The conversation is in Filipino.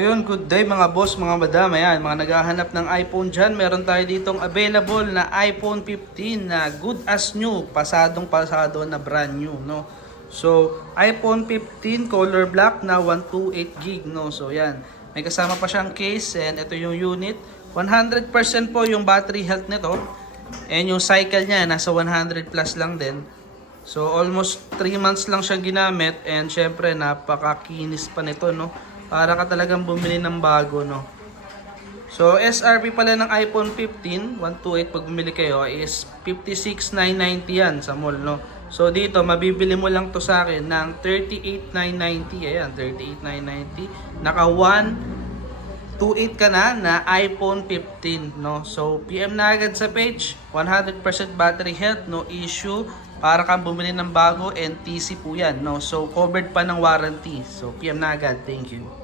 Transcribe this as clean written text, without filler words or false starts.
Ayun, good day mga boss, mga madam. Ayan, mga naghahanap ng iPhone dyan. Meron tayo ditong available na iPhone 15 na good as new. Pasadong pasado na brand new, no? So, iPhone 15 color black na 128 GB, no? So, yan. May kasama pa siyang case and ito yung unit. 100% po yung battery health nito. And yung cycle niya, nasa 100 plus lang din. So, almost 3 months lang siya ginamit. And syempre, napakakinis pa nito, no? Para ka talagang bumili ng bago, no? So, SRP pala ng iPhone 15, 128 pag bumili kayo is 56,990 yan sa mall, no? So, dito, mabibili mo lang to sa akin ng 38,990. Ayan, 38,990. Naka 128 ka na iPhone 15, no? So, PM na agad sa page. 100% battery health, no issue. Para kang bumili ng bago and TC po yan, no? So, covered pa ng warranty. So, PM na agad. Thank you.